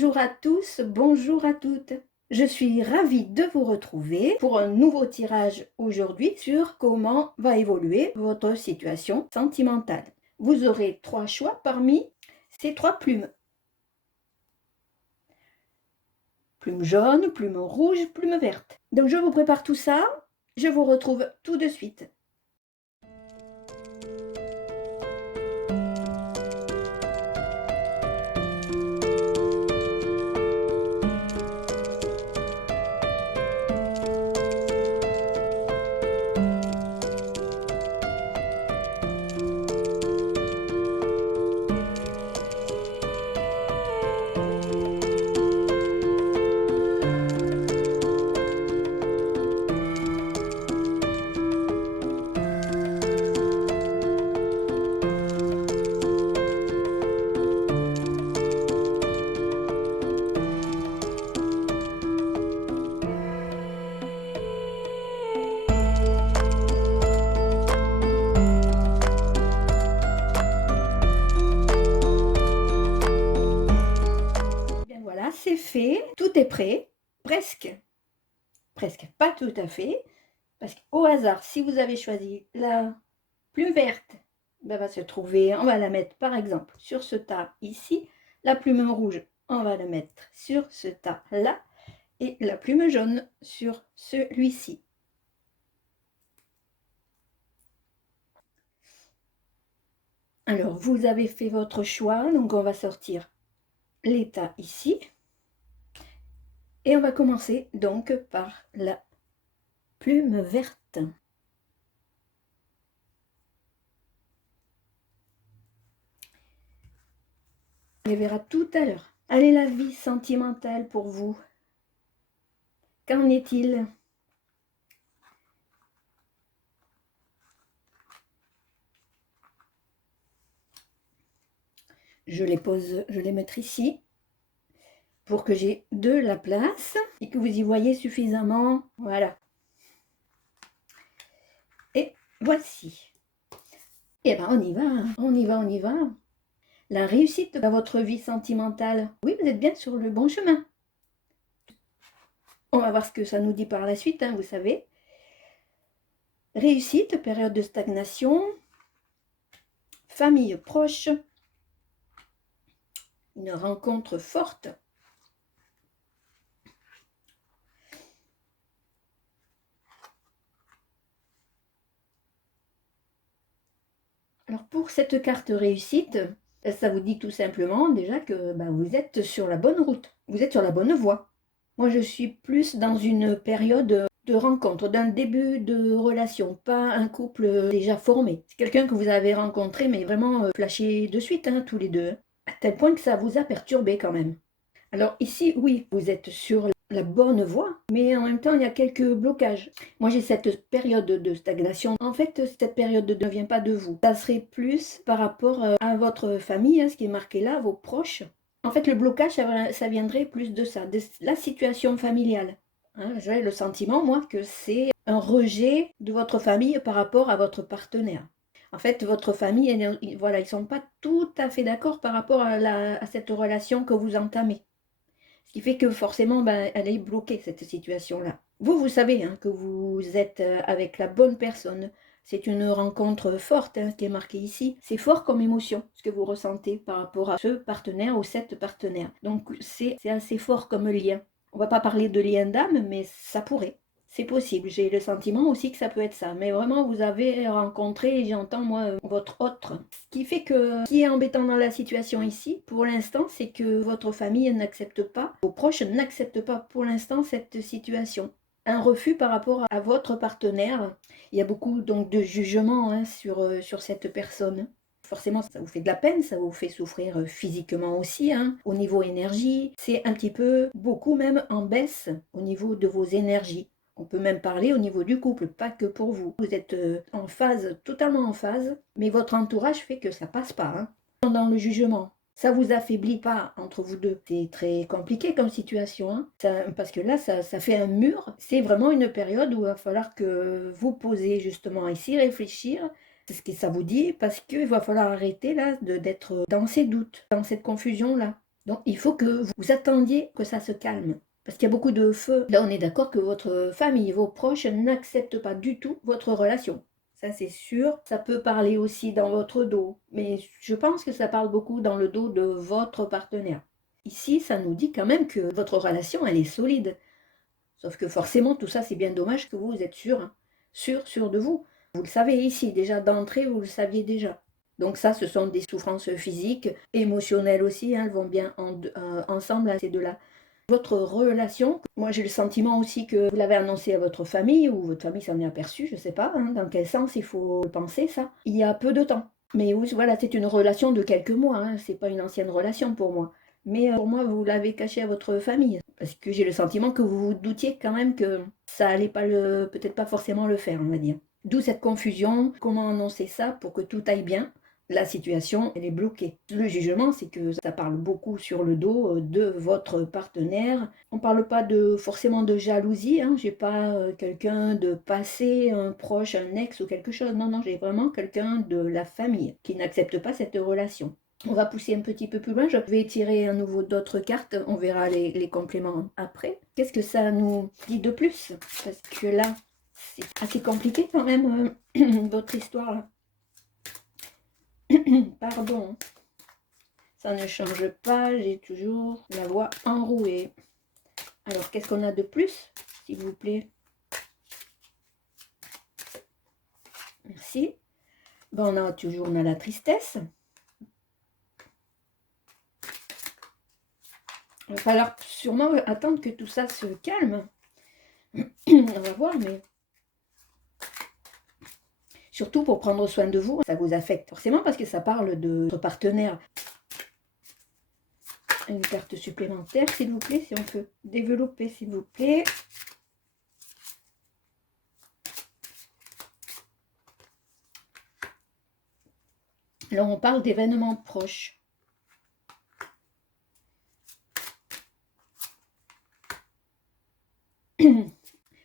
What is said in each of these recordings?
Bonjour à tous, bonjour à toutes. Je suis ravie de vous retrouver pour un nouveau tirage aujourd'hui sur comment va évoluer votre situation sentimentale. Vous aurez 3 choix parmi ces 3 plumes. Plume jaune, plume rouge, plume verte. Donc je vous prépare tout ça, je vous retrouve tout de suite. Bien voilà, c'est fait, tout est prêt, presque, pas tout à fait, parce qu'au hasard, si vous avez choisi la plume verte, ben, va se trouver, on va la mettre par exemple sur ce tas ici, la plume rouge, on va la mettre sur ce tas là, et la plume jaune sur celui-ci. Alors, vous avez fait votre choix, donc on va sortir les tas ici. Et on va commencer donc par la plume verte. On les verra tout à l'heure. Allez, la vie sentimentale pour vous. Qu'en est-il? Je les pose, je les mettrai ici pour que j'ai de la place et que vous y voyez suffisamment. Voilà. Et voici. Et ben on y va, on y va, on y va. La réussite dans votre vie sentimentale. Oui, vous êtes bien sur le bon chemin. On va voir ce que ça nous dit par la suite, hein, vous savez. Réussite, période de stagnation, famille proche, une rencontre forte. Alors pour cette carte réussite, ça vous dit tout simplement déjà que vous êtes sur la bonne route, vous êtes sur la bonne voie. Moi je suis plus dans une période de rencontre, d'un début de relation, pas un couple déjà formé. C'est quelqu'un que vous avez rencontré mais vraiment flashé de suite, hein, tous les deux, à tel point que ça vous a perturbé quand même. Alors ici, oui, vous êtes sur la bonne voie, mais en même temps, il y a quelques blocages. Moi, j'ai cette période de stagnation. En fait, cette période ne vient pas de vous. Ça serait plus par rapport à votre famille, hein, ce qui est marqué là, vos proches. En fait, le blocage, ça viendrait plus de ça, de la situation familiale. Hein, j'ai le sentiment, moi, que c'est un rejet de votre famille par rapport à votre partenaire. En fait, votre famille, voilà, ils ne sont pas tout à fait d'accord par rapport à cette relation que vous entamez. Ce qui fait que forcément, elle est bloquée, cette situation-là. Vous, vous savez hein, que vous êtes avec la bonne personne. C'est une rencontre forte, hein, qui est marquée ici. C'est fort comme émotion, ce que vous ressentez par rapport à ce partenaire ou cette partenaire. Donc, c'est assez fort comme lien. On ne va pas parler de lien d'âme, mais ça pourrait. C'est possible, j'ai le sentiment aussi que ça peut être ça. Mais vraiment, vous avez rencontré, j'entends moi, votre autre. Ce qui fait que, ce qui est embêtant dans la situation ici, pour l'instant, c'est que votre famille n'accepte pas, vos proches n'acceptent pas pour l'instant cette situation. Un refus par rapport à votre partenaire. Il y a beaucoup donc de jugement hein, sur cette personne. Forcément, ça vous fait de la peine, ça vous fait souffrir physiquement aussi, hein. Au niveau énergie, c'est un petit peu, beaucoup même en baisse au niveau de vos énergies. On peut même parler au niveau du couple, pas que pour vous. Vous êtes en phase, totalement en phase, mais votre entourage fait que ça passe pas. Hein. Dans le jugement, ça vous affaiblit pas entre vous deux. C'est très compliqué comme situation, hein. Parce que là, ça fait un mur. C'est vraiment une période où il va falloir que vous posez justement ici, réfléchir. C'est ce que ça vous dit, parce qu'il va falloir arrêter là d'être dans ces doutes, dans cette confusion-là. Donc il faut que vous attendiez que ça se calme. Parce qu'il y a beaucoup de feu. Là, on est d'accord que votre famille, vos proches n'acceptent pas du tout votre relation. Ça, c'est sûr. Ça peut parler aussi dans votre dos. Mais je pense que ça parle beaucoup dans le dos de votre partenaire. Ici, ça nous dit quand même que votre relation, elle est solide. Sauf que forcément, tout ça, c'est bien dommage que vous êtes sûr, hein. Sûr de vous. Vous le savez ici, déjà d'entrée, vous le saviez déjà. Donc ça, ce sont des souffrances physiques, émotionnelles aussi, hein, elles vont bien ensemble, ces deux-là. Votre relation, moi j'ai le sentiment aussi que vous l'avez annoncé à votre famille, ou votre famille s'en est aperçue, je ne sais pas, hein, dans quel sens il faut penser ça, il y a peu de temps. Mais oui, voilà, c'est une relation de quelques mois, hein, c'est pas une ancienne relation pour moi. Mais pour moi, vous l'avez caché à votre famille, parce que j'ai le sentiment que vous vous doutiez quand même que ça allait pas peut-être pas forcément le faire, on va dire. D'où cette confusion, comment annoncer ça pour que tout aille bien. La situation, elle est bloquée. Le jugement, c'est que ça parle beaucoup sur le dos de votre partenaire. On ne parle pas forcément de jalousie, hein. J'ai pas quelqu'un de passé, un proche, un ex ou quelque chose. Non, non, j'ai vraiment quelqu'un de la famille qui n'accepte pas cette relation. On va pousser un petit peu plus loin. Je vais tirer à nouveau d'autres cartes. On verra les compléments après. Qu'est-ce que ça nous dit de plus? Parce que là, c'est assez compliqué quand même, votre histoire là. Pardon, ça ne change pas, j'ai toujours la voix enrouée. Alors, qu'est-ce qu'on a de plus, s'il vous plaît? Merci. Bon, on a la tristesse. Il va falloir sûrement attendre que tout ça se calme. On va voir, mais surtout pour prendre soin de vous, ça vous affecte forcément parce que ça parle de votre partenaire. Une carte supplémentaire, s'il vous plaît, si on peut développer, s'il vous plaît. Là, on parle d'événements proches.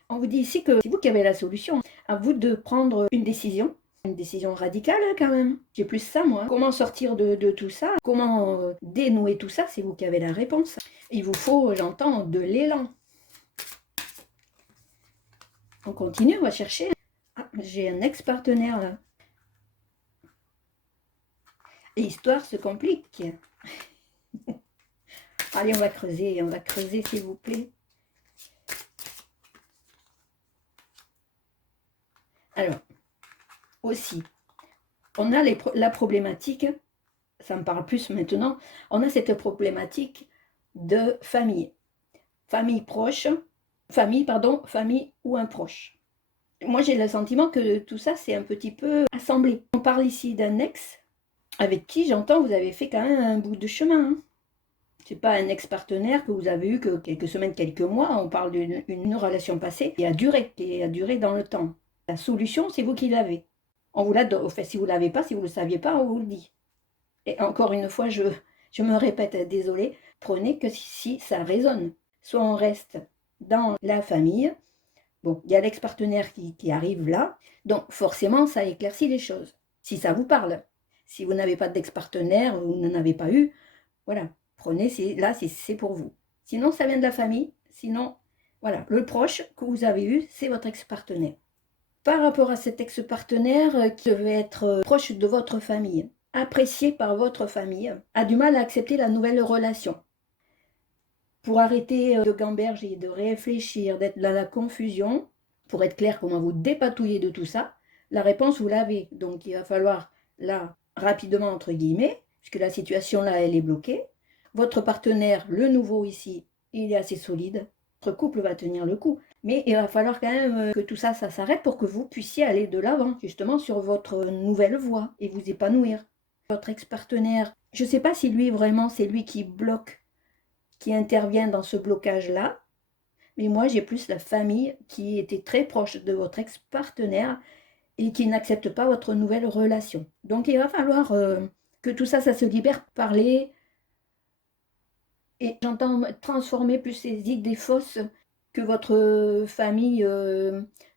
On vous dit ici que c'est vous qui avez la solution. À vous de prendre une décision radicale quand même. J'ai plus ça, moi. Comment sortir de tout ça? Comment dénouer tout ça? C'est vous qui avez la réponse. Il vous faut, j'entends, de l'élan. On continue, on va chercher. Ah, j'ai un ex-partenaire là. L'histoire se complique. Allez, on va creuser s'il vous plaît. Alors, aussi, on a la problématique, ça me parle plus maintenant, on a cette problématique de famille. Famille proche, famille ou un proche. Moi, j'ai le sentiment que tout ça, c'est un petit peu assemblé. On parle ici d'un ex avec qui, j'entends, vous avez fait quand même un bout de chemin, hein. C'est pas un ex-partenaire que vous avez eu que quelques semaines, quelques mois. On parle d'une relation passée qui a duré dans le temps. La solution, c'est vous qui l'avez. On vous la donne. Enfin, si vous ne l'avez pas, si vous ne le saviez pas, on vous le dit. Et encore une fois, je me répète, désolé, prenez que si ça résonne. Soit on reste dans la famille. Bon, il y a l'ex-partenaire qui arrive là. Donc, forcément, ça éclaircit les choses. Si ça vous parle. Si vous n'avez pas d'ex-partenaire, vous n'en avez pas eu, voilà. Prenez, là, c'est pour vous. Sinon, ça vient de la famille. Sinon, voilà, le proche que vous avez eu, c'est votre ex-partenaire. Par rapport à cet ex-partenaire qui devait être proche de votre famille, apprécié par votre famille, a du mal à accepter la nouvelle relation. Pour arrêter de gamberger, de réfléchir, d'être dans la confusion, pour être clair comment vous dépatouiller de tout ça, la réponse, vous l'avez. Donc, il va falloir, là, rapidement, entre guillemets, puisque la situation, là, elle est bloquée. Votre partenaire, le nouveau ici, il est assez solide. Votre couple va tenir le coup. Mais il va falloir quand même que tout ça, ça s'arrête pour que vous puissiez aller de l'avant, justement, sur votre nouvelle voie et vous épanouir. Votre ex-partenaire, je ne sais pas si lui, vraiment, c'est lui qui bloque, qui intervient dans ce blocage-là. Mais moi, j'ai plus la famille qui était très proche de votre ex-partenaire et qui n'accepte pas votre nouvelle relation. Donc, il va falloir que tout ça, ça se libère, parler. Et j'entends transformer plus ces idées fausses que votre famille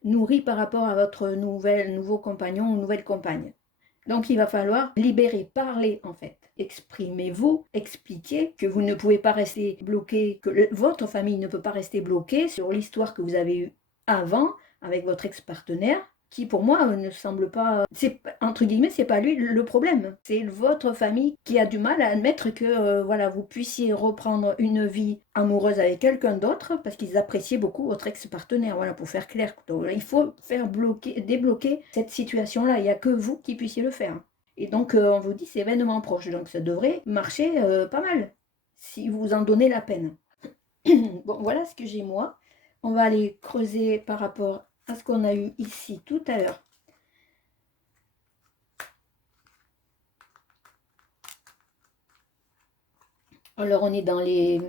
nourrit par rapport à votre nouveau compagnon ou nouvelle compagne. Donc il va falloir libérer, parler en fait. Exprimez-vous, expliquez que vous ne pouvez pas rester bloqué, que votre famille ne peut pas rester bloquée sur l'histoire que vous avez eue avant avec votre ex-partenaire, qui pour moi ne semble pas, c'est entre guillemets, c'est pas lui le problème, c'est votre famille qui a du mal à admettre que voilà, vous puissiez reprendre une vie amoureuse avec quelqu'un d'autre parce qu'ils appréciaient beaucoup votre ex-partenaire, voilà, pour faire clair. Donc, il faut faire débloquer cette situation-là, il n'y a que vous qui puissiez le faire. Et donc on vous dit c'est événement proche, donc ça devrait marcher pas mal si vous en donnez la peine. Bon, voilà ce que j'ai moi. On va aller creuser par rapport à ce qu'on a eu ici tout à l'heure. Alors on est dans les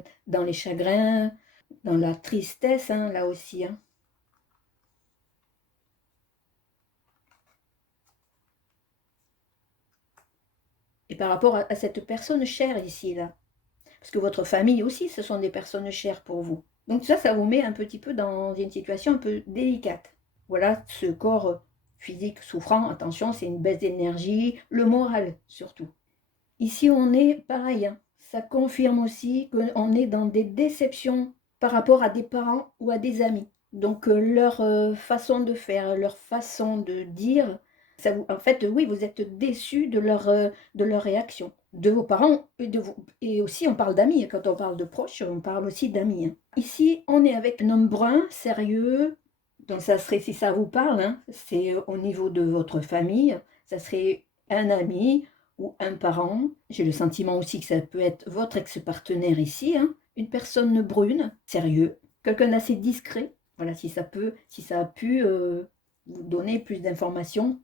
chagrins, dans la tristesse, hein, là aussi. Hein. Et par rapport à cette personne chère ici, là. Parce que votre famille aussi, ce sont des personnes chères pour vous. Donc ça vous met un petit peu dans une situation un peu délicate. Voilà, ce corps physique souffrant, attention, c'est une baisse d'énergie, le moral surtout. Ici, on est pareil, hein. Ça confirme aussi qu'on est dans des déceptions par rapport à des parents ou à des amis. Donc, leur façon de faire, leur façon de dire, en fait, oui, vous êtes déçu de leur réaction, de vos parents et de vous. Et aussi, on parle d'amis. Quand on parle de proches, on parle aussi d'amis. Hein. Ici, on est avec un homme brun, sérieux. Donc, ça serait, si ça vous parle, hein, c'est au niveau de votre famille, ça serait un ami ou un parent. J'ai le sentiment aussi que ça peut être votre ex-partenaire ici, hein, une personne brune, sérieux, quelqu'un d'assez discret. Voilà, si ça a pu vous donner plus d'informations.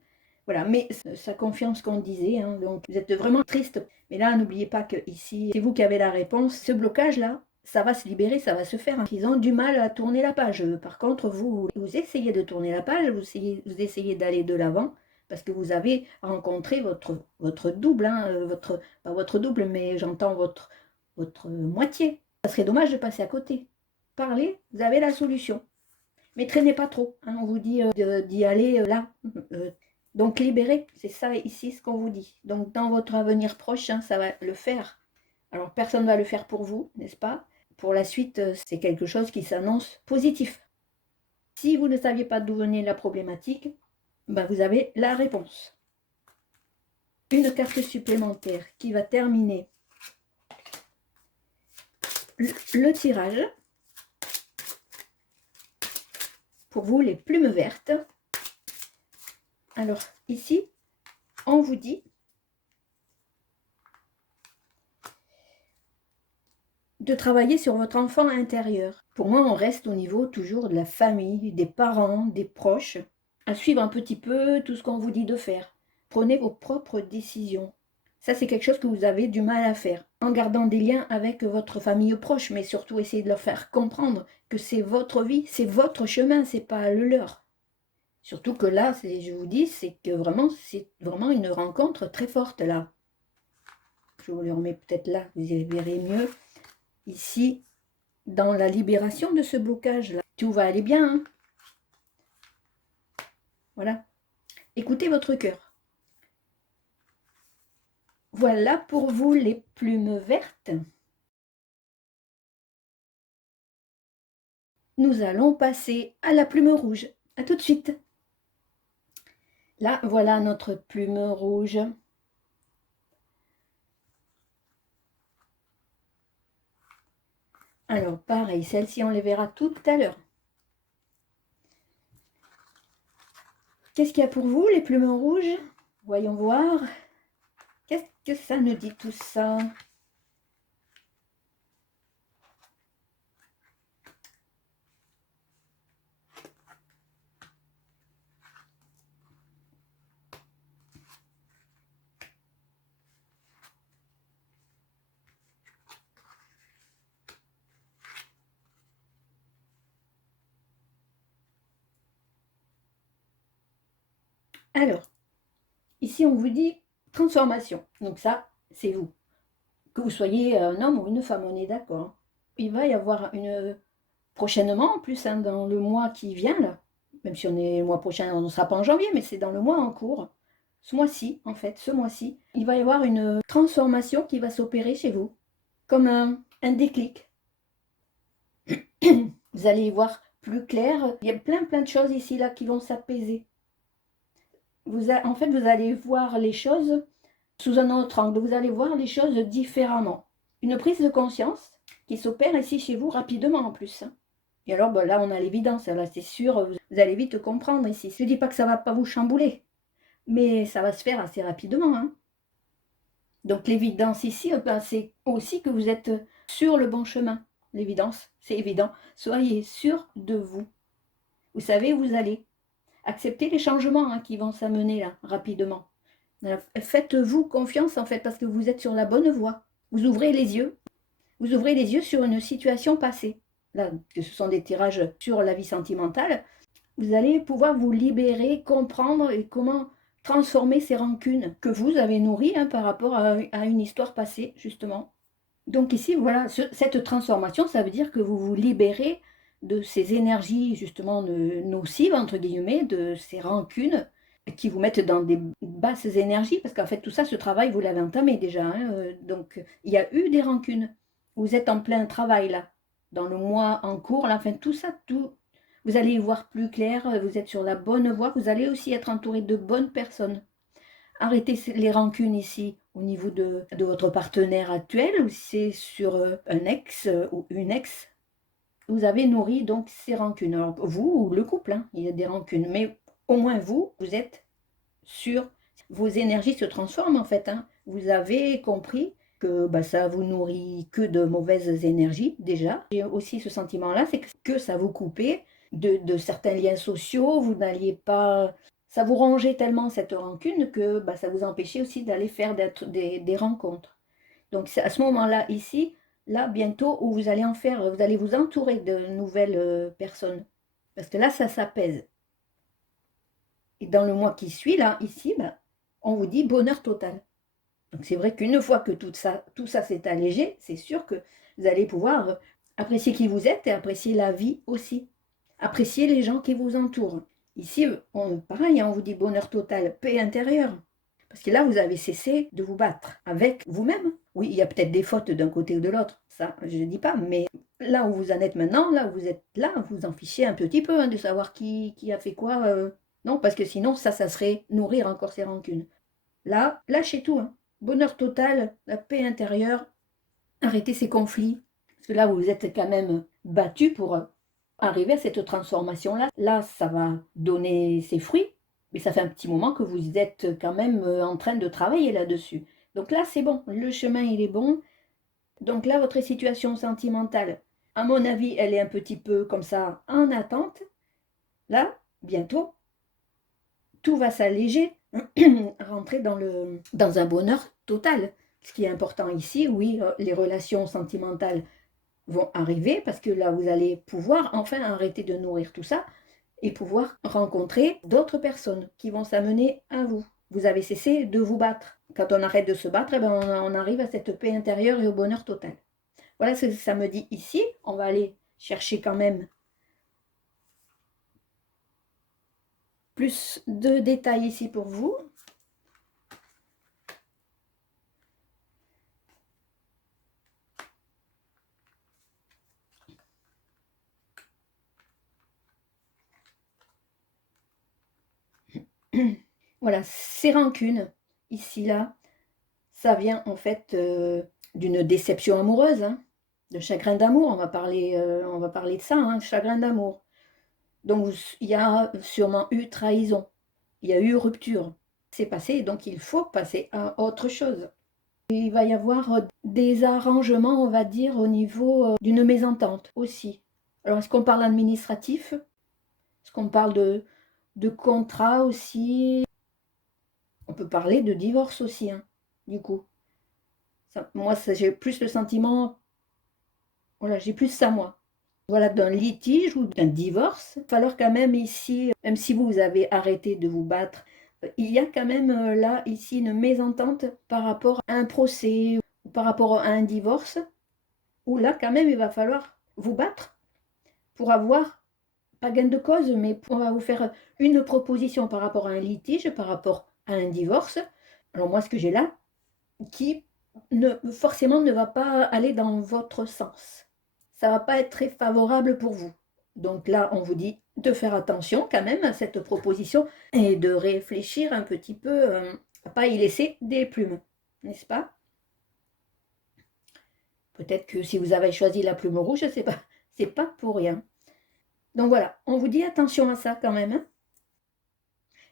Voilà, mais ça confirme ce qu'on disait. Hein, donc, vous êtes vraiment triste. Mais là, n'oubliez pas que ici, c'est vous qui avez la réponse. Ce blocage-là, ça va se libérer, ça va se faire. Hein. Ils ont du mal à tourner la page. Par contre, vous essayez de tourner la page, vous essayez d'aller de l'avant parce que vous avez rencontré votre double, hein, pas votre double, mais j'entends votre moitié. Ça serait dommage de passer à côté. Parlez, vous avez la solution. Mais traînez pas trop. Hein, on vous dit d'y aller là. Euh, donc libérez, c'est ça ici ce qu'on vous dit. Donc dans votre avenir proche, hein, ça va le faire. Alors personne ne va le faire pour vous, n'est-ce pas? Pour la suite, c'est quelque chose qui s'annonce positif. Si vous ne saviez pas d'où venait la problématique, ben vous avez la réponse. Une carte supplémentaire qui va terminer le tirage. Pour vous, les plumes vertes. Alors, ici, on vous dit de travailler sur votre enfant intérieur. Pour moi, on reste au niveau toujours de la famille, des parents, des proches, à suivre un petit peu tout ce qu'on vous dit de faire. Prenez vos propres décisions. Ça, c'est quelque chose que vous avez du mal à faire, en gardant des liens avec votre famille proche, mais surtout essayez de leur faire comprendre que c'est votre vie, c'est votre chemin, c'est pas le leur. Surtout que là, je vous dis, c'est vraiment une rencontre très forte là. Je vous le remets peut-être là, vous y verrez mieux. Ici, dans la libération de ce blocage là, tout va aller bien. Hein. Voilà. Écoutez votre cœur. Voilà pour vous les plumes vertes. Nous allons passer à la plume rouge. À tout de suite. Là, voilà notre plume rouge. Alors, pareil, celle-ci, on les verra tout à l'heure. Qu'est-ce qu'il y a pour vous, les plumes rouges? Voyons voir. Qu'est-ce que ça nous dit tout ça? Alors, ici, on vous dit transformation. Donc ça, c'est vous. Que vous soyez un homme ou une femme, on est d'accord. Il va y avoir prochainement, en plus, hein, dans le mois qui vient, là, même si on est le mois prochain, on ne sera pas en janvier, mais c'est dans le mois en cours, ce mois-ci, en fait, ce mois-ci, il va y avoir une transformation qui va s'opérer chez vous, comme un déclic. Vous allez y voir plus clair. Il y a plein de choses ici, là, qui vont s'apaiser. En fait, vous allez voir les choses sous un autre angle. Vous allez voir les choses différemment. Une prise de conscience qui s'opère ici chez vous rapidement en plus. Et alors, là, on a l'évidence. Là, c'est sûr, vous allez vite comprendre ici. Je ne dis pas que ça ne va pas vous chambouler, mais ça va se faire assez rapidement. Hein. Donc, l'évidence ici, c'est aussi que vous êtes sur le bon chemin. L'évidence, c'est évident. Soyez sûr de vous. Vous savez où vous allez. Acceptez les changements qui vont s'amener là, rapidement. Faites-vous confiance en fait, parce que vous êtes sur la bonne voie. Vous ouvrez les yeux. Vous ouvrez les yeux sur une situation passée. Là, que ce sont des tirages sur la vie sentimentale. Vous allez pouvoir vous libérer, comprendre et comment transformer ces rancunes que vous avez nourries par rapport à une histoire passée, justement. Donc ici, voilà, cette transformation, ça veut dire que vous vous libérez de ces énergies justement nocives, entre guillemets, de ces rancunes qui vous mettent dans des basses énergies, parce qu'en fait tout ça, ce travail, vous l'avez entamé déjà. Donc il y a eu des rancunes. Vous êtes en plein travail là, dans le mois en cours, là, enfin tout ça, vous allez y voir plus clair, vous êtes sur la bonne voie, vous allez aussi être entouré de bonnes personnes. Arrêtez les rancunes ici au niveau de votre partenaire actuel ou si c'est sur un ex ou une ex. Vous avez nourri donc ces rancunes. Alors, vous ou le couple, il y a des rancunes, mais au moins vous êtes sûr. Vos énergies se transforment en fait. Vous avez compris que ça vous nourrit que de mauvaises énergies déjà. J'ai aussi ce sentiment-là, c'est que ça vous coupait de certains liens sociaux. Vous n'alliez pas ça vous rongeait tellement cette rancune que ça vous empêchait aussi d'aller faire des rencontres. Donc c'est à ce moment-là, ici, là, bientôt, où vous allez en faire, vous allez vous entourer de nouvelles personnes. Parce que là, ça s'apaise. Et dans le mois qui suit, là, ici, on vous dit bonheur total. Donc c'est vrai qu'une fois que tout ça s'est allégé, c'est sûr que vous allez pouvoir apprécier qui vous êtes et apprécier la vie aussi. Apprécier les gens qui vous entourent. Ici, pareil, on vous dit bonheur total, paix intérieure. Parce que là, vous avez cessé de vous battre avec vous-même. Oui, il y a peut-être des fautes d'un côté ou de l'autre, ça, je ne dis pas, mais là où vous en êtes maintenant, là où vous êtes là, vous en fichez un petit peu de savoir qui a fait quoi. Non, parce que sinon, ça serait nourrir encore ces rancunes. Là, lâchez tout. Bonheur total, la paix intérieure, arrêtez ces conflits. Parce que là, vous êtes quand même battu pour arriver à cette transformation-là. Là, ça va donner ses fruits, mais ça fait un petit moment que vous êtes quand même en train de travailler là-dessus. Donc là, c'est bon, le chemin, il est bon. Donc là, votre situation sentimentale, à mon avis, elle est un petit peu comme ça en attente. Là, bientôt, tout va s'alléger, rentrer dans un bonheur total. Ce qui est important ici, oui, les relations sentimentales vont arriver parce que là, vous allez pouvoir enfin arrêter de nourrir tout ça et pouvoir rencontrer d'autres personnes qui vont s'amener à vous. Vous avez cessé de vous battre. Quand on arrête de se battre, on arrive à cette paix intérieure et au bonheur total. Voilà ce que ça me dit ici. On va aller chercher quand même plus de détails ici pour vous. Voilà, ces rancunes, ici, là, ça vient en fait d'une déception amoureuse, de chagrin d'amour. On va parler de ça, chagrin d'amour. Donc, il y a sûrement eu trahison, il y a eu rupture. C'est passé, donc il faut passer à autre chose. Il va y avoir des arrangements, on va dire, au niveau d'une mésentente aussi. Alors, est-ce qu'on parle administratif? Est-ce qu'on parle de contrat aussi? On peut parler de divorce aussi, du coup. Moi, j'ai plus le sentiment, voilà, j'ai plus ça, moi. Voilà, d'un litige ou d'un divorce. Il va falloir quand même ici, même si vous avez arrêté de vous battre, il y a quand même là, ici, une mésentente par rapport à un procès ou par rapport à un divorce, où là, quand même, il va falloir vous battre pour avoir, pas gain de cause, mais on va vous faire une proposition par rapport à un litige, par rapport à un divorce, alors moi ce que j'ai là, qui forcément ne va pas aller dans votre sens. Ça ne va pas être très favorable pour vous. Donc là, on vous dit de faire attention quand même à cette proposition et de réfléchir un petit peu, à ne pas y laisser des plumes, n'est-ce pas? Peut-être que si vous avez choisi la plume rouge, c'est pas pour rien. Donc voilà, on vous dit attention à ça quand même, hein.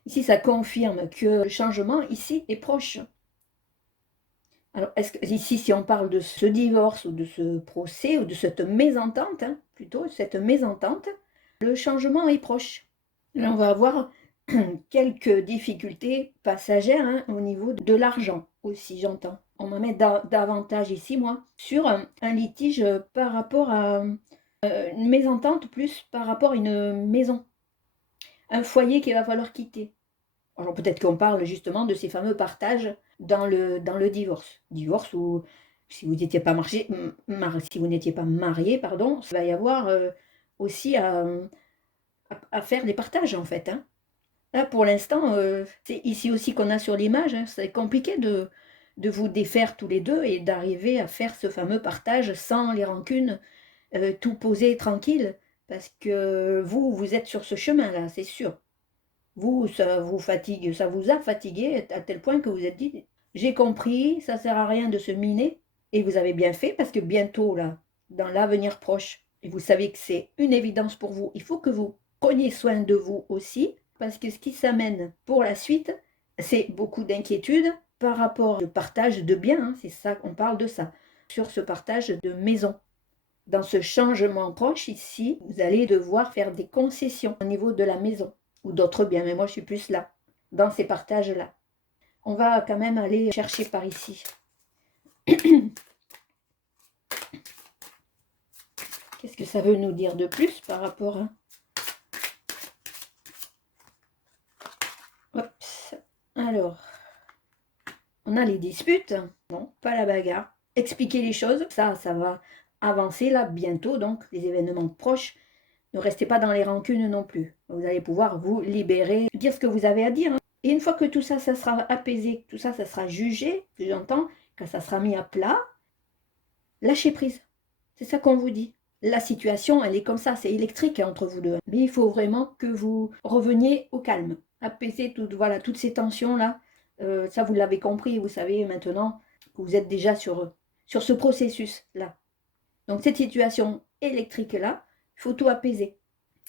Ici, ça confirme que le changement ici est proche. Alors, est-ce que ici, si on parle de ce divorce ou de ce procès ou de cette mésentente, hein, plutôt cette mésentente, le changement est proche. Là, on va avoir quelques difficultés passagères, hein, au niveau de l'argent aussi, j'entends. On va mettre davantage ici, moi, sur un litige par rapport à une mésentente plus par rapport à une maison, un foyer qu'il va falloir quitter. Alors peut-être qu'on parle justement de ces fameux partages dans le divorce. Divorce où si vous n'étiez pas si vous n'étiez pas marié, pardon, il va y avoir aussi à faire des partages en fait, hein. Là pour l'instant, c'est ici aussi qu'on a sur l'image, hein, c'est compliqué de vous défaire tous les deux et d'arriver à faire ce fameux partage sans les rancunes, tout posé tranquille, parce que vous êtes sur ce chemin-là, c'est sûr. Vous, ça vous fatigue, ça vous a fatigué à tel point que vous êtes dit, j'ai compris, ça sert à rien de se miner. Et vous avez bien fait parce que bientôt, là, dans l'avenir proche, et vous savez que c'est une évidence pour vous, il faut que vous preniez soin de vous aussi, parce que ce qui s'amène pour la suite, c'est beaucoup d'inquiétudes par rapport au partage de biens, hein, c'est ça, on parle de ça, sur ce partage de maison. Dans ce changement proche ici, vous allez devoir faire des concessions au niveau de la maison ou d'autres biens, mais moi je suis plus là, dans ces partages-là. On va quand même aller chercher par ici. Qu'est-ce que ça veut nous dire de plus par rapport à... Oups. Alors, on a les disputes, non, pas la bagarre. Expliquer les choses, ça va avancer là bientôt, donc les événements proches. Ne restez pas dans les rancunes non plus. Vous allez pouvoir vous libérer, dire ce que vous avez à dire, hein. Et une fois que tout ça, ça sera apaisé, tout ça, ça sera jugé, j'entends, quand ça sera mis à plat, lâchez prise. C'est ça qu'on vous dit. La situation, elle est comme ça, c'est électrique entre vous deux. Mais il faut vraiment que vous reveniez au calme, apaiser voilà, toutes ces tensions-là. Ça, vous l'avez compris, vous savez maintenant que vous êtes déjà sur ce processus-là. Donc cette situation électrique-là, il faut tout apaiser.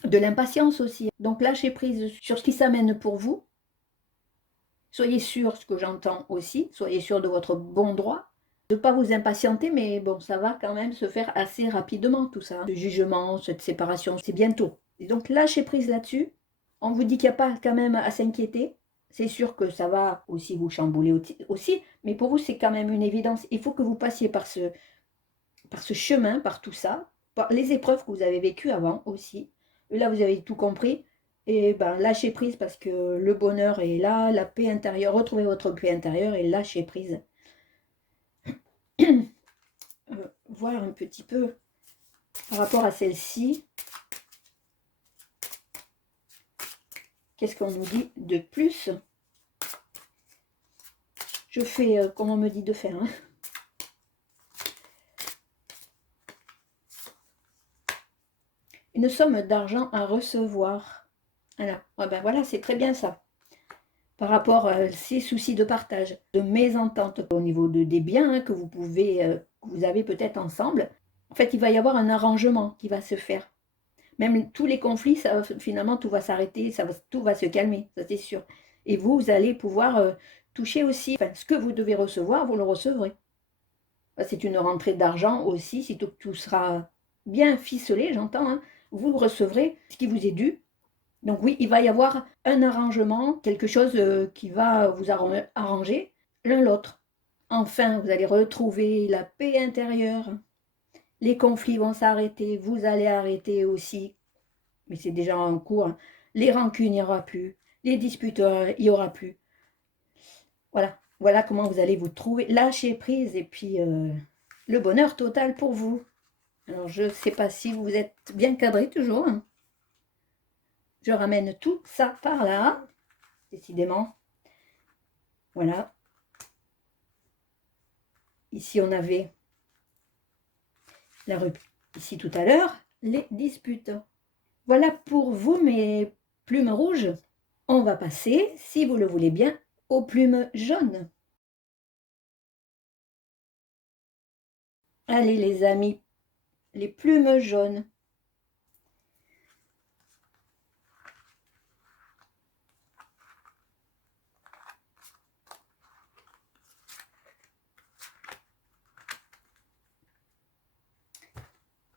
De l'impatience aussi. Donc lâchez prise sur ce qui s'amène pour vous. Soyez sûr, ce que j'entends aussi, soyez sûr de votre bon droit. De ne pas vous impatienter, mais bon, ça va quand même se faire assez rapidement tout ça. Ce jugement, cette séparation, c'est bientôt. Et donc lâchez prise là-dessus. On vous dit qu'il n'y a pas quand même à s'inquiéter. C'est sûr que ça va aussi vous chambouler aussi, mais pour vous c'est quand même une évidence. Il faut que vous passiez par ce chemin, par tout ça, par les épreuves que vous avez vécues avant aussi. Et là, vous avez tout compris. Et ben, lâchez prise parce que le bonheur est là, la paix intérieure, retrouvez votre paix intérieure et lâchez prise. Voir un petit peu par rapport à celle-ci. Qu'est-ce qu'on nous dit de plus? Je fais comme on me dit de faire, hein. Une somme d'argent à recevoir. Alors, ouais, ben voilà, c'est très bien ça. Par rapport à ces soucis de partage, de mésentente au niveau des biens, hein, que que vous avez peut-être ensemble, en fait, il va y avoir un arrangement qui va se faire. Même tous les conflits, finalement, tout va s'arrêter, tout va se calmer, ça c'est sûr. Et vous allez pouvoir toucher aussi, enfin, ce que vous devez recevoir, vous le recevrez. C'est une rentrée d'argent aussi, si tout sera bien ficelé, j'entends, hein, vous recevrez ce qui vous est dû. Donc oui, il va y avoir un arrangement, quelque chose qui va vous arranger l'un l'autre. Enfin, vous allez retrouver la paix intérieure. Les conflits vont s'arrêter, vous allez arrêter aussi, mais c'est déjà en cours, hein. Les rancunes, il n'y aura plus. Les disputes, il n'y aura plus. Voilà, voilà comment vous allez vous trouver. Lâcher prise et puis le bonheur total pour vous. Alors, je ne sais pas si vous êtes bien cadré toujours, hein. Je ramène tout ça par là, décidément. Voilà. Ici, on avait la rupture. Ici, tout à l'heure, les disputes. Voilà pour vous, mes plumes rouges. On va passer, si vous le voulez bien, aux plumes jaunes. Allez, les amis, les plumes jaunes.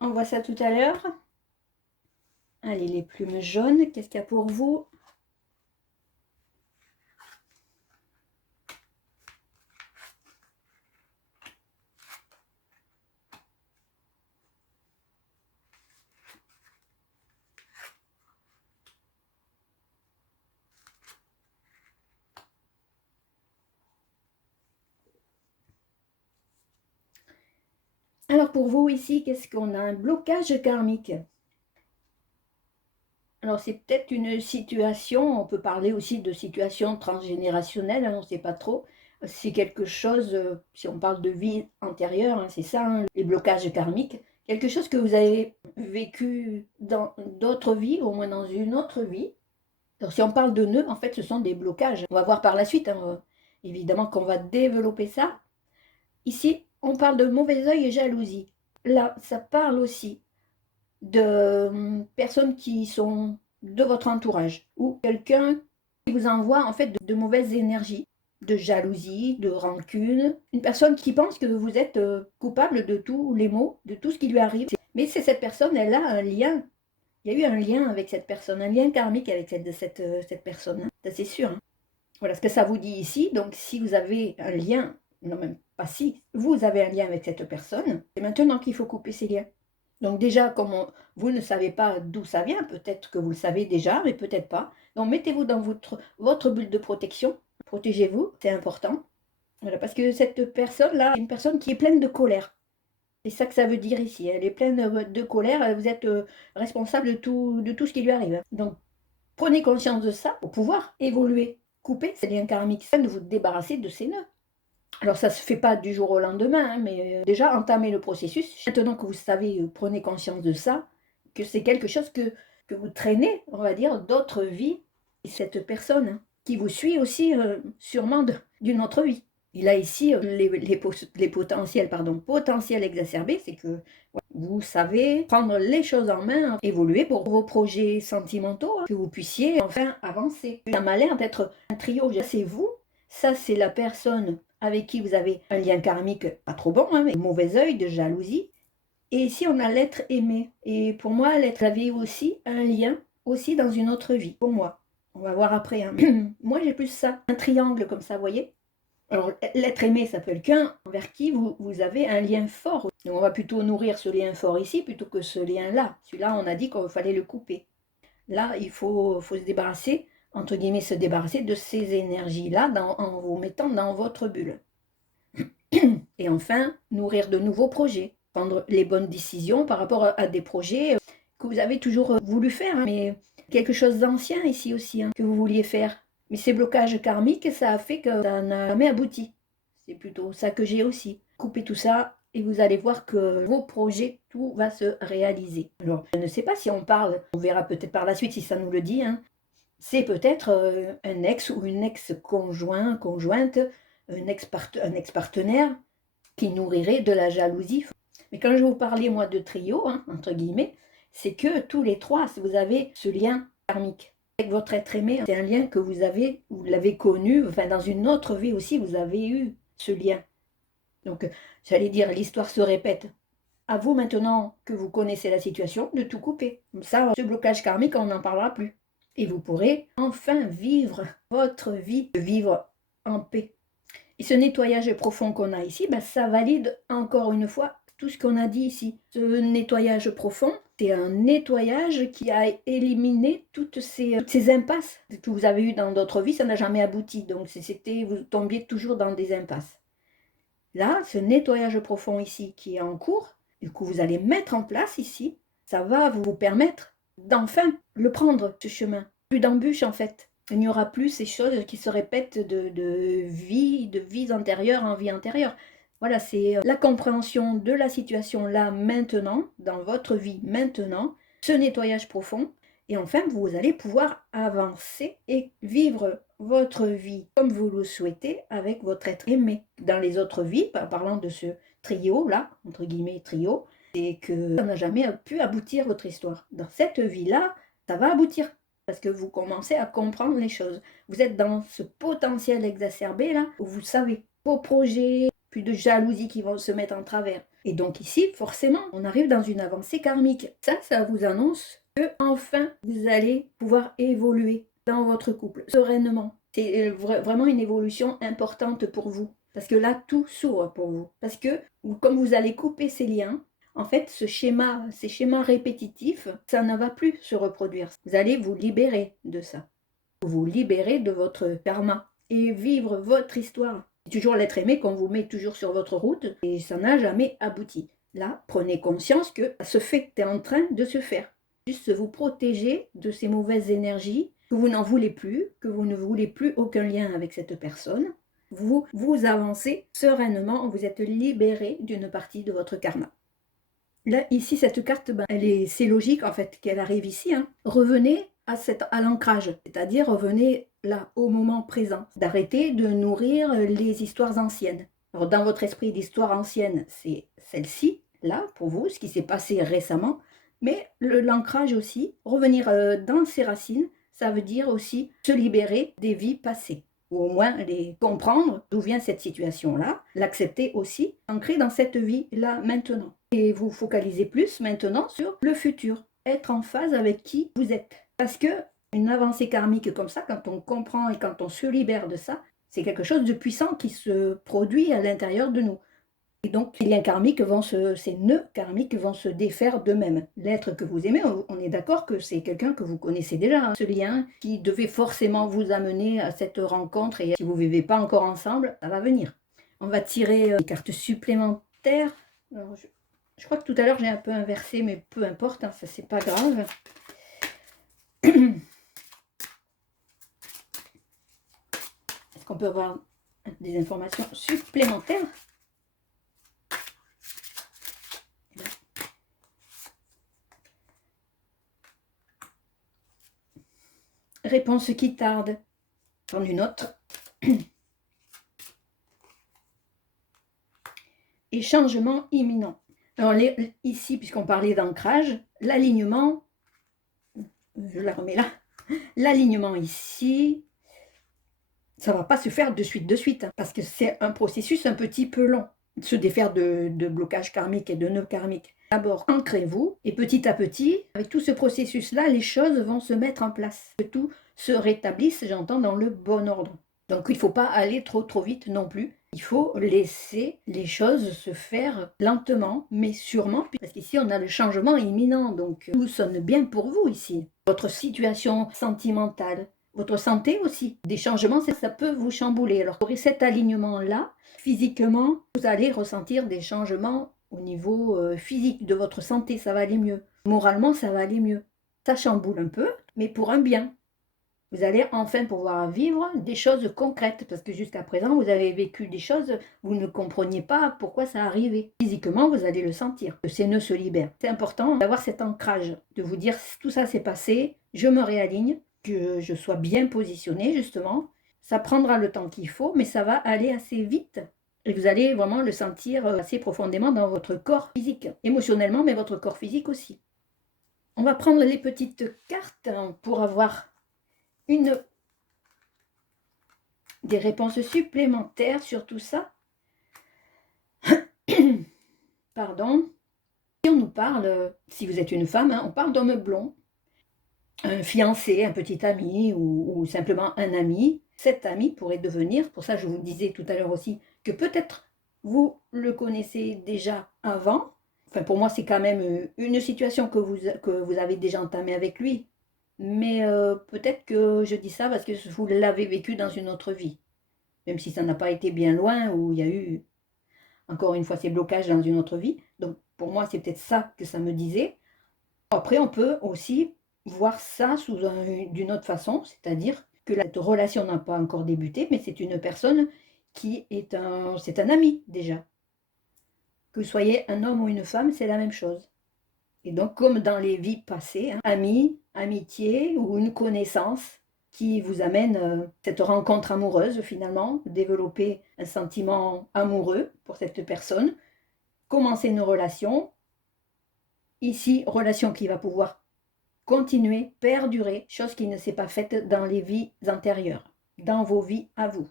On voit ça tout à l'heure. Allez, les plumes jaunes, qu'est-ce qu'il y a pour vous? Alors pour vous ici, qu'est-ce qu'on a? Un blocage karmique. Alors c'est peut-être une situation, on peut parler aussi de situation transgénérationnelle, hein, on ne sait pas trop. C'est quelque chose, si on parle de vie antérieure, hein, c'est ça, hein, les blocages karmiques. Quelque chose que vous avez vécu dans d'autres vies, au moins dans une autre vie. Alors si on parle de nœuds, en fait ce sont des blocages. On va voir par la suite, hein, évidemment qu'on va développer ça. Ici, on parle de mauvais œil et jalousie. Là, ça parle aussi de personnes qui sont de votre entourage ou quelqu'un qui vous envoie en fait de mauvaises énergies, de jalousie, de rancune, une personne qui pense que vous êtes coupable de tous les maux, de tout ce qui lui arrive. Mais c'est cette personne, elle a un lien. Il y a eu un lien avec cette personne, un lien karmique avec cette personne. Hein. Ça, c'est sûr. Hein. Voilà ce que ça vous dit ici. Donc, si vous avez un lien, non même pas si, vous avez un lien avec cette personne, c'est maintenant qu'il faut couper ces liens. Donc déjà, comme vous ne savez pas d'où ça vient, peut-être que vous le savez déjà, mais peut-être pas. Donc mettez-vous dans votre bulle de protection, protégez-vous, c'est important. Voilà, parce que cette personne-là, est une personne qui est pleine de colère. C'est ça que ça veut dire ici. Elle est pleine de colère, vous êtes responsable de tout ce qui lui arrive. Donc prenez conscience de ça pour pouvoir évoluer, couper ces liens karmiques, de vous débarrasser de ces nœuds. Alors ça ne se fait pas du jour au lendemain, hein, mais déjà entamer le processus. Maintenant que vous savez, prenez conscience de ça, que c'est quelque chose que vous traînez, on va dire, d'autres vies. Et cette personne hein, qui vous suit aussi sûrement d'une autre vie. Il a ici les potentiels exacerbés, c'est que vous savez prendre les choses en main, évoluer pour vos projets sentimentaux, hein, que vous puissiez enfin avancer. Ça m'a l'air d'être un trio, c'est vous, ça c'est la personne avec qui vous avez un lien karmique pas trop bon, hein, mais mauvais œil, de jalousie. Et ici on a l'être aimé. Et pour moi, l'être avait aussi un lien aussi dans une autre vie, pour moi. On va voir après. Hein. Moi j'ai plus ça, un triangle comme ça, vous voyez. Alors, l'être aimé, ça peut être quelqu'un envers qui vous avez un lien fort. Donc, on va plutôt nourrir ce lien fort ici plutôt que ce lien-là. Celui-là, on a dit qu'il fallait le couper. Là, il faut se débarrasser, entre guillemets, se débarrasser de ces énergies-là en vous mettant dans votre bulle. Et enfin, nourrir de nouveaux projets. Prendre les bonnes décisions par rapport à des projets que vous avez toujours voulu faire, hein, mais quelque chose d'ancien ici aussi, hein, que vous vouliez faire. Mais ces blocages karmiques, ça a fait que ça n'a jamais abouti. C'est plutôt ça que j'ai aussi. Coupez tout ça et vous allez voir que vos projets, tout va se réaliser. Alors, je ne sais pas si on parle, on verra peut-être par la suite si ça nous le dit, hein. C'est peut-être un ex ou une ex-conjointe, un ex-partenaire qui nourrirait de la jalousie. Mais quand je vous parlais, moi, de trio, hein, entre guillemets, c'est que tous les trois, si vous avez ce lien karmique avec votre être aimé, c'est un lien que vous l'avez connu, enfin dans une autre vie aussi, vous avez eu ce lien. Donc, j'allais dire, l'histoire se répète. À vous maintenant que vous connaissez la situation, de tout couper. Comme ça, ce blocage karmique, on n'en parlera plus. Et vous pourrez enfin vivre votre vie, vivre en paix. Et ce nettoyage profond qu'on a ici, ben, ça valide encore une fois tout ce qu'on a dit ici. Ce nettoyage profond, c'est un nettoyage qui a éliminé toutes ces impasses que vous avez eues dans d'autres vies, ça n'a jamais abouti. Donc vous tombiez toujours dans des impasses. Là, ce nettoyage profond ici qui est en cours, et que vous allez mettre en place ici, ça va vous permettre d'enfin le prendre, ce chemin. Plus d'embûches en fait. Il n'y aura plus ces choses qui se répètent de vies antérieures en vie antérieure. Voilà, c'est la compréhension de la situation là, maintenant, dans votre vie maintenant, ce nettoyage profond. Et enfin, vous allez pouvoir avancer et vivre votre vie comme vous le souhaitez avec votre être aimé. Dans les autres vies, parlant de ce trio-là, entre guillemets trio, c'est que ça n'a jamais pu aboutir votre histoire. Dans cette vie-là, ça va aboutir parce que vous commencez à comprendre les choses. Vous êtes dans ce potentiel exacerbé là où vous savez vos projets, plus de jalousie qui vont se mettre en travers. Et donc ici, forcément, on arrive dans une avancée karmique. Ça vous annonce que enfin vous allez pouvoir évoluer dans votre couple sereinement. C'est vraiment une évolution importante pour vous. Parce que là, tout s'ouvre pour vous. Parce que comme vous allez couper ces liens, en fait, ces schémas répétitifs, ça ne va plus se reproduire. Vous allez vous libérer de ça. Vous libérer de votre karma et vivre votre histoire. C'est toujours l'être aimé qu'on vous met toujours sur votre route et ça n'a jamais abouti. Là, prenez conscience que ça se fait, c'est en train de se faire. Juste vous protéger de ces mauvaises énergies, que vous n'en voulez plus, que vous ne voulez plus aucun lien avec cette personne. Vous avancez sereinement, vous êtes libéré d'une partie de votre karma. Là, ici, cette carte, c'est logique en fait qu'elle arrive ici. Hein. Revenez à l'ancrage, c'est-à-dire revenez là, au moment présent. D'arrêter de nourrir les histoires anciennes. Alors, dans votre esprit, l'histoire ancienne, c'est celle-ci, là, pour vous, ce qui s'est passé récemment. Mais l'ancrage aussi, revenir dans ses racines, ça veut dire aussi se libérer des vies passées. Ou au moins les comprendre d'où vient cette situation-là, l'accepter aussi, ancrer dans cette vie-là maintenant. Et vous focalisez plus maintenant sur le futur, être en phase avec qui vous êtes. Parce que une avancée karmique comme ça, quand on comprend et quand on se libère de ça, c'est quelque chose de puissant qui se produit à l'intérieur de nous. Et donc, ces liens karmiques ces nœuds karmiques vont se défaire d'eux-mêmes. L'être que vous aimez, on est d'accord que c'est quelqu'un que vous connaissez déjà, hein, ce lien qui devait forcément vous amener à cette rencontre. Et si vous ne vivez pas encore ensemble, ça va venir. On va tirer des cartes supplémentaires. Alors, je crois que tout à l'heure j'ai un peu inversé, mais peu importe, hein, ça c'est pas grave. Est-ce qu'on peut avoir des informations supplémentaires? Réponse qui tarde. Prendre une autre. Et changement imminent. Alors ici, puisqu'on parlait d'ancrage, l'alignement, je la remets là, l'alignement ici, ça ne va pas se faire de suite, hein, parce que c'est un processus un petit peu long, se défaire de blocage karmique et de nœuds karmiques. D'abord, ancrez-vous, et petit à petit, avec tout ce processus-là, les choses vont se mettre en place. Que tout se rétablisse, j'entends, dans le bon ordre. Donc il ne faut pas aller trop vite non plus. Il faut laisser les choses se faire lentement, mais sûrement, parce qu'ici on a le changement imminent, donc tout sonne bien pour vous ici. Votre situation sentimentale, votre santé aussi. Des changements, ça peut vous chambouler. Alors pour cet alignement-là, physiquement, vous allez ressentir des changements au niveau physique de votre santé, ça va aller mieux. Moralement, ça va aller mieux. Ça chamboule un peu, mais pour un bien. Vous allez enfin pouvoir vivre des choses concrètes, parce que jusqu'à présent, vous avez vécu des choses, vous ne compreniez pas pourquoi ça arrivait. Physiquement, vous allez le sentir, que ces nœuds se libèrent. C'est important d'avoir cet ancrage, de vous dire tout ça s'est passé, je me réaligne, que je sois bien positionnée justement. Ça prendra le temps qu'il faut, mais ça va aller assez vite. Et vous allez vraiment le sentir assez profondément dans votre corps physique, émotionnellement, mais votre corps physique aussi. On va prendre les petites cartes pour avoir des réponses supplémentaires sur tout ça. Pardon. Et on nous parle, si vous êtes une femme, hein, on parle d'homme blond, un fiancé, un petit ami ou simplement un ami. Cet ami pourrait devenir, pour ça je vous disais tout à l'heure aussi, que peut-être vous le connaissez déjà avant. Enfin pour moi c'est quand même une situation que vous avez déjà entamée avec lui. Mais peut-être que je dis ça parce que vous l'avez vécu dans une autre vie. Même si ça n'a pas été bien loin, où il y a eu, encore une fois, ces blocages dans une autre vie. Donc pour moi, c'est peut-être ça que ça me disait. Après, on peut aussi voir ça d'une autre façon, c'est-à-dire que cette relation n'a pas encore débuté, mais c'est une personne qui est c'est un ami déjà. Que vous soyez un homme ou une femme, c'est la même chose. Et donc, comme dans les vies passées, hein, amis, amitié ou une connaissance qui vous amène cette rencontre amoureuse finalement, développer un sentiment amoureux pour cette personne, commencer une relation. Ici, relation qui va pouvoir continuer, perdurer, chose qui ne s'est pas faite dans les vies antérieures, dans vos vies à vous.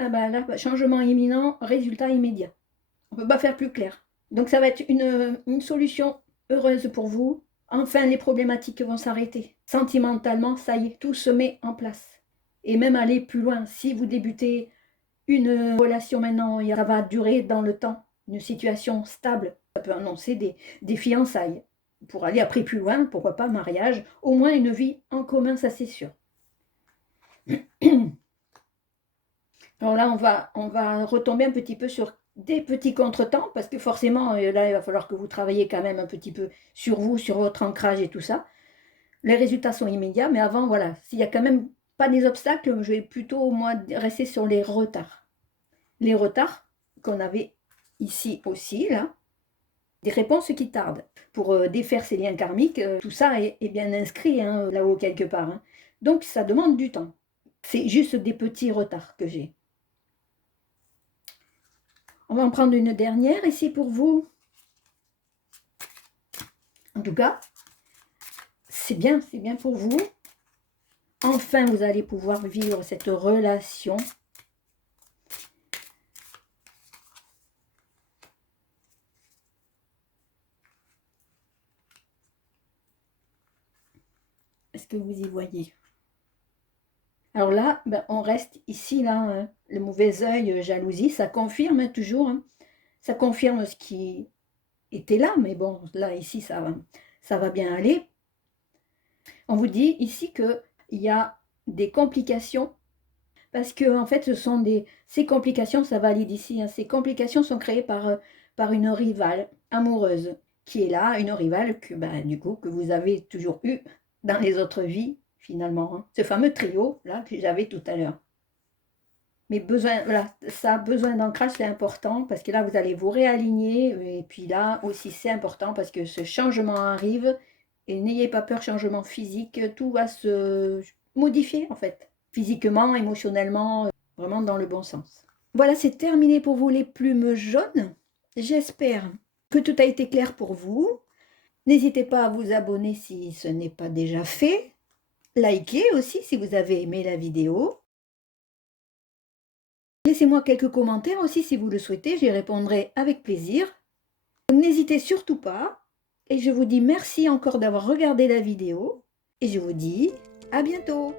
Ah ben là, changement imminent, résultat immédiat. On ne peut pas faire plus clair. Donc ça va être une solution heureuse pour vous. Enfin, les problématiques vont s'arrêter. Sentimentalement, ça y est, tout se met en place. Et même aller plus loin, si vous débutez une relation maintenant, ça va durer dans le temps, une situation stable. Ça peut annoncer des fiançailles. Pour aller après plus loin, pourquoi pas mariage, au moins une vie en commun, ça c'est sûr. Alors là, on va retomber un petit peu sur des petits contretemps, parce que forcément, là, il va falloir que vous travaillez quand même un petit peu sur vous, sur votre ancrage et tout ça. Les résultats sont immédiats, mais avant, voilà, s'il n'y a quand même pas des obstacles, je vais plutôt, moi, rester sur les retards. Les retards qu'on avait ici aussi, là, des réponses qui tardent. Pour défaire ces liens karmiques, tout ça est bien inscrit hein, là-haut quelque part. Hein. Donc, ça demande du temps. C'est juste des petits retards que j'ai. On va en prendre une dernière ici pour vous. En tout cas, c'est bien pour vous. Enfin, vous allez pouvoir vivre cette relation. Est-ce que vous y voyez? Alors là, ben, on reste ici, là, hein, le mauvais œil, jalousie, ça confirme hein, toujours. Hein, ça confirme ce qui était là, mais bon, là, ici, ça va bien aller. On vous dit ici qu'il y a des complications, parce que en fait, ces complications, ça va aller d'ici, hein, ces complications sont créées par une rivale amoureuse, qui est là, une rivale que, ben, du coup, que vous avez toujours eu dans les autres vies, finalement. Hein. Ce fameux trio, là, que j'avais tout à l'heure. Mais besoin, voilà, ça, besoin d'ancrage, c'est important parce que là, vous allez vous réaligner. Et puis là aussi, c'est important parce que ce changement arrive. Et n'ayez pas peur, changement physique, tout va se modifier en fait. Physiquement, émotionnellement, vraiment dans le bon sens. Voilà, c'est terminé pour vous les plumes jaunes. J'espère que tout a été clair pour vous. N'hésitez pas à vous abonner si ce n'est pas déjà fait. Likez aussi si vous avez aimé la vidéo. Laissez-moi quelques commentaires aussi si vous le souhaitez, j'y répondrai avec plaisir. N'hésitez surtout pas et je vous dis merci encore d'avoir regardé la vidéo et je vous dis à bientôt.